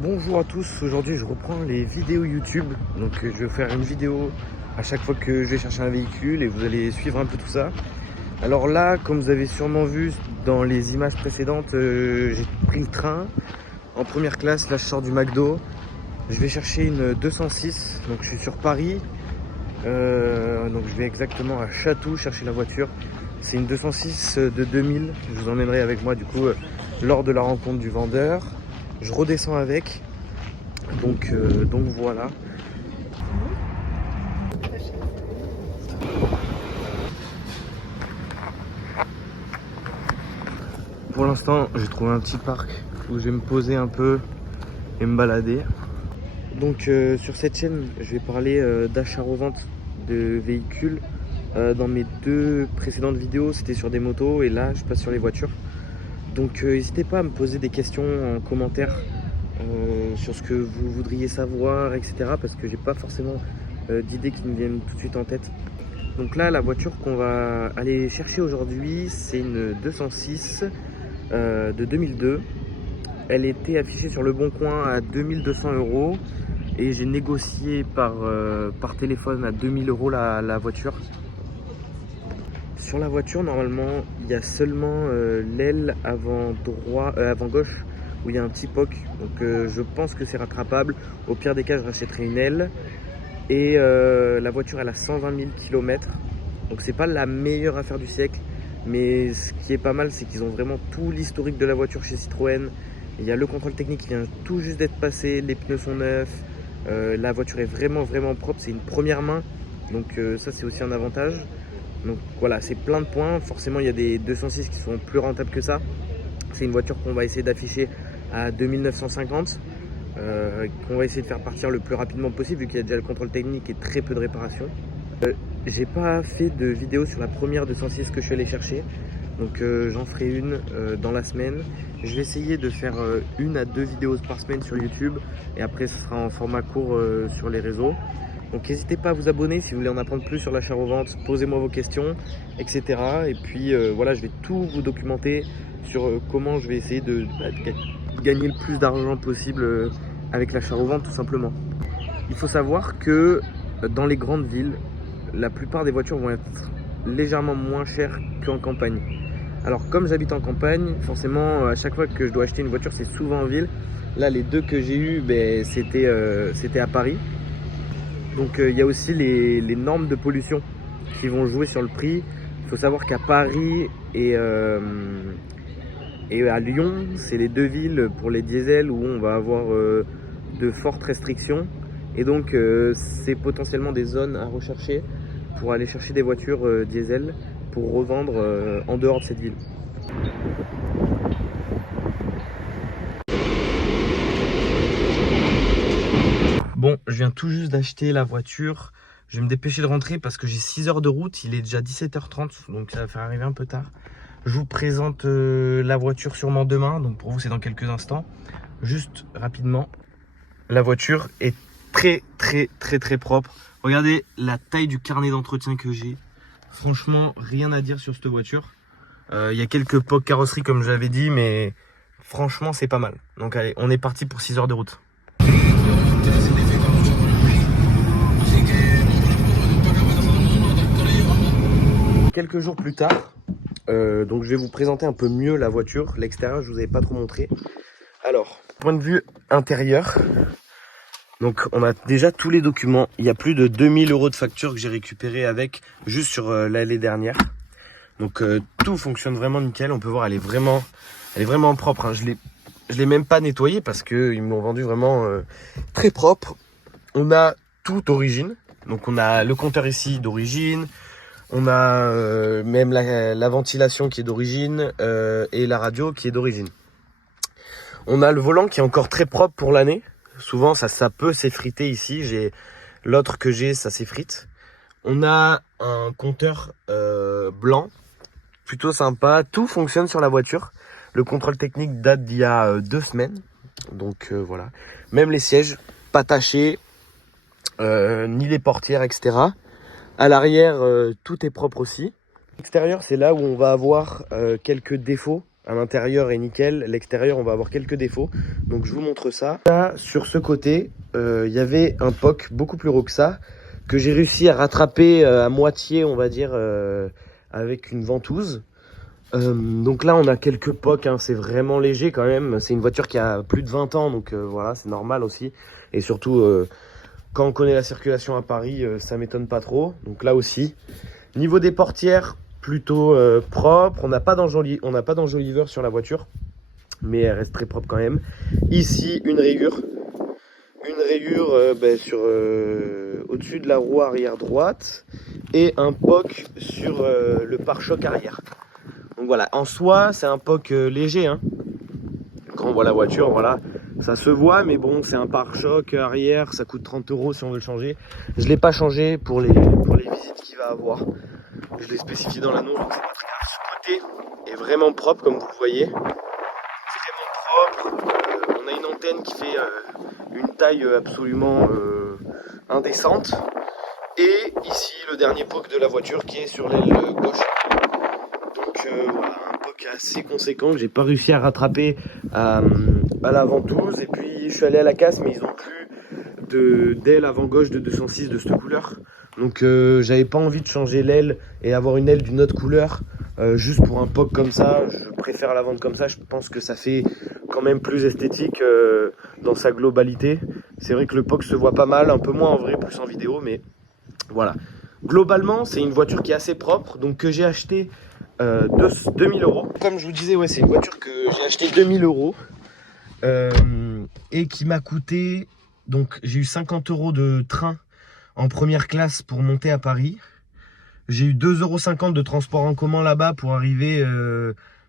Bonjour à tous, aujourd'hui je reprends les vidéos YouTube. Donc je vais faire une vidéo à chaque fois que je vais chercher un véhicule et vous allez suivre un peu tout ça. Alors là, comme vous avez sûrement vu dans les images précédentes, j'ai pris le train en première classe. Là je sors du McDo, je vais chercher une 206, donc je suis sur Paris. Donc je vais exactement à Chatou chercher la voiture. C'est une 206 de 2000, je vous emmènerai avec moi du coup lors de la rencontre du vendeur. Je redescends avec, donc voilà. Pour l'instant, j'ai trouvé un petit parc où je vais me poser un peu et me balader. Donc sur cette chaîne, je vais parler d'achat-revente de véhicules. Dans mes deux précédentes vidéos, c'était sur des motos et là, je passe sur les voitures. Donc n'hésitez pas à me poser des questions en commentaire sur ce que vous voudriez savoir, etc. Parce que j'ai pas forcément d'idées qui me viennent tout de suite en tête. Donc là, la voiture qu'on va aller chercher aujourd'hui, c'est une 206 de 2002. Elle était affichée sur Le Bon Coin à 2200 € et j'ai négocié par téléphone à 2000 € la voiture. Sur la voiture, normalement, il y a seulement l'aile avant gauche où il y a un petit POC. Donc je pense que c'est rattrapable. Au pire des cas, je rachèterai une aile. Et la voiture, elle a 120 000 km. Donc c'est pas la meilleure affaire du siècle. Mais ce qui est pas mal, c'est qu'ils ont vraiment tout l'historique de la voiture chez Citroën. Il y a le contrôle technique qui vient tout juste d'être passé. Les pneus sont neufs. La voiture est vraiment propre. C'est une première main. Donc ça, c'est aussi un avantage. Donc voilà, c'est plein de points. Forcément, il y a des 206 qui sont plus rentables que ça. C'est une voiture qu'on va essayer d'afficher à 2950, qu'on va essayer de faire partir le plus rapidement possible vu qu'il y a déjà le contrôle technique et très peu de réparations. J'ai pas fait de vidéo sur la première 206 que je suis allé chercher, donc j'en ferai une dans la semaine. Je vais essayer de faire une à deux vidéos par semaine sur YouTube et après ce sera en format court sur les réseaux. Donc n'hésitez pas à vous abonner si vous voulez en apprendre plus sur l'achat-revente, posez-moi vos questions, etc. Et puis voilà, je vais tout vous documenter sur comment je vais essayer de gagner le plus d'argent possible avec l'achat-revente tout simplement. Il faut savoir que dans les grandes villes, la plupart des voitures vont être légèrement moins chères qu'en campagne. Alors comme j'habite en campagne, forcément à chaque fois que je dois acheter une voiture, c'est souvent en ville. Là les deux que j'ai eu, c'était à Paris. Donc il y a aussi les normes de pollution qui vont jouer sur le prix. Il faut savoir qu'à Paris et à Lyon, c'est les deux villes pour les diesels où on va avoir de fortes restrictions. Et donc c'est potentiellement des zones à rechercher pour aller chercher des voitures diesel pour revendre en dehors de cette ville. Bon, je viens tout juste d'acheter la voiture. Je vais me dépêcher de rentrer parce que j'ai 6 heures de route. Il est déjà 17h30, donc ça va faire arriver un peu tard. Je vous présente la voiture sûrement demain. Donc pour vous, c'est dans quelques instants. Juste rapidement, la voiture est très propre. Regardez la taille du carnet d'entretien que j'ai. Franchement, rien à dire sur cette voiture. Il y a quelques pocs carrosserie comme je l'avais dit, mais franchement, c'est pas mal. Donc allez, on est parti pour 6 heures de route. Quelques jours plus tard, donc je vais vous présenter un peu mieux la voiture. L'extérieur, je vous avais pas trop montré. Alors, point de vue intérieur, donc on a déjà tous les documents. Il y a plus de 2000 € de facture que j'ai récupéré avec juste sur l'année dernière. Donc tout fonctionne vraiment nickel. On peut voir, elle est vraiment propre. Hein. Je l'ai même pas nettoyée parce que ils me l'ont vendu vraiment très propre. On a tout d'origine. Donc on a le compteur ici d'origine. On a même la ventilation qui est d'origine et la radio qui est d'origine. On a le volant qui est encore très propre pour l'année. Souvent ça peut s'effriter ici. L'autre que j'ai, ça s'effrite. On a un compteur blanc, plutôt sympa. Tout fonctionne sur la voiture. Le contrôle technique date d'il y a 2 semaines. Donc voilà. Même les sièges, pas tachés, ni les portières, etc. À l'arrière, tout est propre aussi. L'extérieur, c'est là où on va avoir quelques défauts. à l'intérieur est nickel. L'extérieur, on va avoir quelques défauts. Donc je vous montre ça. Là, sur ce côté, il y avait un POC beaucoup plus gros que ça, que j'ai réussi à rattraper à moitié, on va dire, avec une ventouse. Donc là, on a quelques POC, hein, c'est vraiment léger quand même. C'est une voiture qui a plus de 20 ans, donc voilà, c'est normal aussi. Et surtout, quand on connaît la circulation à Paris, ça m'étonne pas trop. Donc là aussi, niveau des portières, plutôt propre. On n'a pas d'enjoliveur sur la voiture, mais elle reste très propre quand même. Ici, une rayure. Sur au-dessus de la roue arrière droite et un POC sur le pare-choc arrière. Donc voilà, en soi, c'est un POC léger, hein. Quand on voit la voiture, voilà, ça se voit, mais bon, c'est un pare-choc arrière, ça coûte 30 € si on veut le changer. Je ne l'ai pas changé pour les visites qu'il va avoir. Je l'ai spécifié dans l'annonce, donc c'est pas très grave. Ce côté est vraiment propre, comme vous le voyez. Vraiment propre. On a une antenne qui fait une taille absolument indécente. Et ici, le dernier POC de la voiture qui est sur l'aile gauche. Donc voilà, un POC assez conséquent que j'ai pas réussi à rattraper à la ventouse. Et puis je suis allé à la casse, mais ils ont plus d'aile avant gauche de 206 de cette couleur. Donc j'avais pas envie de changer l'aile et avoir une aile d'une autre couleur juste pour un POC comme ça. Je préfère la vendre comme ça. Je pense que ça fait quand même plus esthétique dans sa globalité. C'est vrai que le POC se voit pas mal, un peu moins en vrai, plus en vidéo, mais voilà. Globalement, c'est une voiture qui est assez propre, donc que j'ai acheté 2000 €. Comme je vous disais, ouais, c'est une voiture que j'ai acheté 2000 € et qui m'a coûté, donc j'ai eu 50 € de train en première classe pour monter à Paris. J'ai eu 2,50 € de transport en commun là-bas pour arriver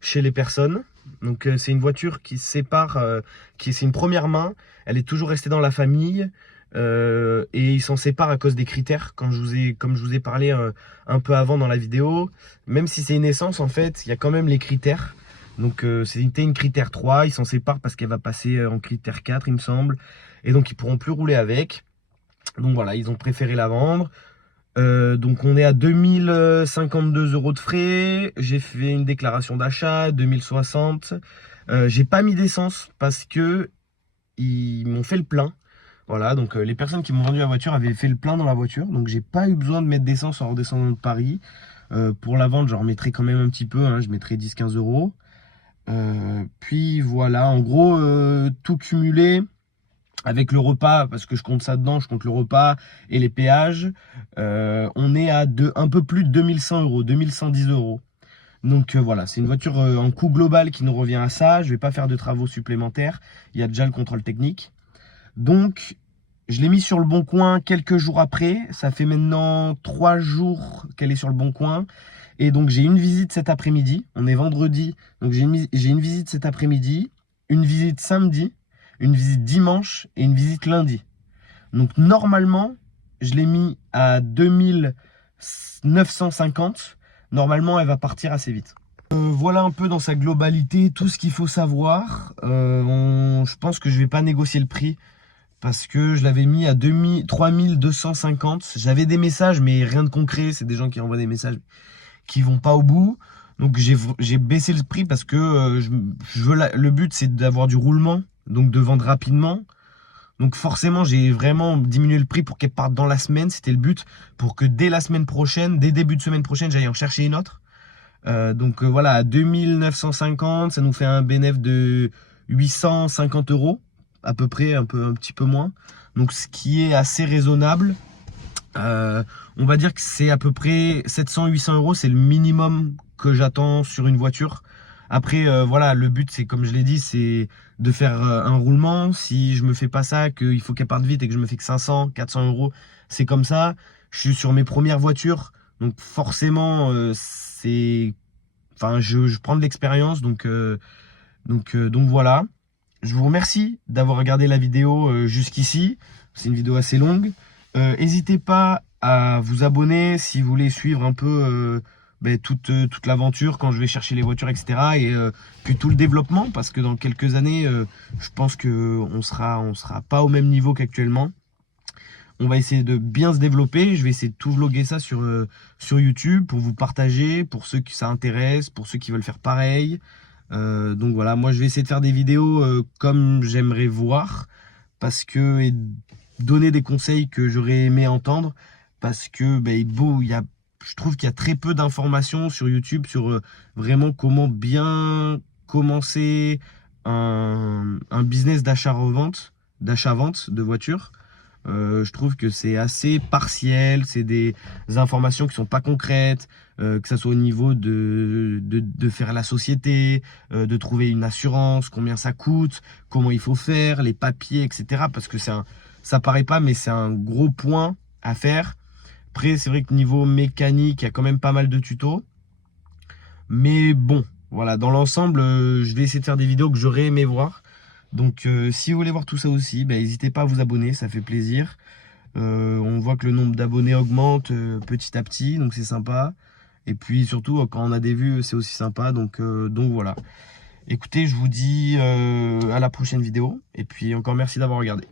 chez les personnes. Donc c'est une voiture qui se sépare, c'est une première main. Elle est toujours restée dans la famille. Et ils s'en séparent à cause des critères, comme je vous ai parlé un peu avant dans la vidéo. Même si c'est une essence, en fait, il y a quand même les critères. Donc c'était une critère 3, ils s'en séparent parce qu'elle va passer en critère 4, il me semble. Et donc ils pourront plus rouler avec. Donc voilà, ils ont préféré la vendre. Donc on est à 2052 € de frais. J'ai fait une déclaration d'achat, 2060. J'ai pas mis d'essence parce que ils m'ont fait le plein. Voilà, donc les personnes qui m'ont vendu la voiture avaient fait le plein dans la voiture. Donc j'ai pas eu besoin de mettre d'essence en redescendant de Paris. Pour la vente, j'en remettrai quand même un petit peu, hein, je mettrai 10-15 €. Puis voilà, en gros, tout cumulé avec le repas, parce que je compte ça dedans, je compte le repas et les péages. On est à un peu plus de 2100 €, 2110 €. Donc voilà, c'est une voiture en coût global qui nous revient à ça. Je vais pas faire de travaux supplémentaires. Il y a déjà le contrôle technique. Donc, je l'ai mis sur le bon coin quelques jours après. Ça fait maintenant 3 jours qu'elle est sur le bon coin. Et donc, j'ai une visite cet après-midi. On est vendredi. Donc, j'ai une visite cet après-midi, une visite samedi, une visite dimanche et une visite lundi. Donc, normalement, je l'ai mis à 2950. Normalement, elle va partir assez vite. Voilà un peu dans sa globalité tout ce qu'il faut savoir. Je pense que je vais pas négocier le prix parce que je l'avais mis à 3250. J'avais des messages mais rien de concret. C'est des gens qui envoient des messages qui vont pas au bout. Donc j'ai baissé le prix parce que le but c'est d'avoir du roulement, donc de vendre rapidement. Donc forcément j'ai vraiment diminué le prix pour qu'elle parte dans la semaine. C'était le but, pour que dès la semaine prochaine, dès début de semaine prochaine, j'aille en chercher une autre. Voilà, à 2950, ça nous fait un bénéfice de 850 € à peu près, un petit peu moins. Donc ce qui est assez raisonnable. On va dire que c'est à peu près 700-800 €, c'est le minimum que j'attends sur une voiture. Après voilà, le but c'est, comme je l'ai dit, c'est de faire un roulement. Si je me fais pas ça, qu'il faut qu'elle parte vite et que je me fais que 500-400 €, c'est comme ça. Je suis sur mes premières voitures, donc forcément je prends de l'expérience, donc voilà. Je vous remercie d'avoir regardé la vidéo jusqu'ici. C'est une vidéo assez longue. N'hésitez pas à vous abonner si vous voulez suivre un peu toute l'aventure quand je vais chercher les voitures, etc. Et puis tout le développement, parce que dans quelques années, je pense qu'on sera pas au même niveau qu'actuellement. On va essayer de bien se développer. Je vais essayer de tout vloguer ça sur YouTube pour vous partager, pour ceux qui ça intéresse, pour ceux qui veulent faire pareil. Donc voilà, moi je vais essayer de faire des vidéos comme j'aimerais voir, et donner des conseils que j'aurais aimé entendre, parce que je trouve qu'il y a très peu d'informations sur YouTube sur vraiment comment bien commencer un business d'achat-vente de voitures. Je trouve que c'est assez partiel, c'est des informations qui sont pas concrètes, que ça soit au niveau de faire la société, de trouver une assurance, combien ça coûte, comment il faut faire, les papiers, etc. Parce que ça paraît pas, mais c'est un gros point à faire. Après, c'est vrai que niveau mécanique, il y a quand même pas mal de tutos. Mais bon, voilà, dans l'ensemble, je vais essayer de faire des vidéos que j'aurais aimé voir. Donc si vous voulez voir tout ça aussi, n'hésitez pas à vous abonner, ça fait plaisir. On voit que le nombre d'abonnés augmente petit à petit, donc c'est sympa. Et puis surtout, quand on a des vues, c'est aussi sympa. Donc voilà. Écoutez, je vous dis à la prochaine vidéo. Et puis encore merci d'avoir regardé.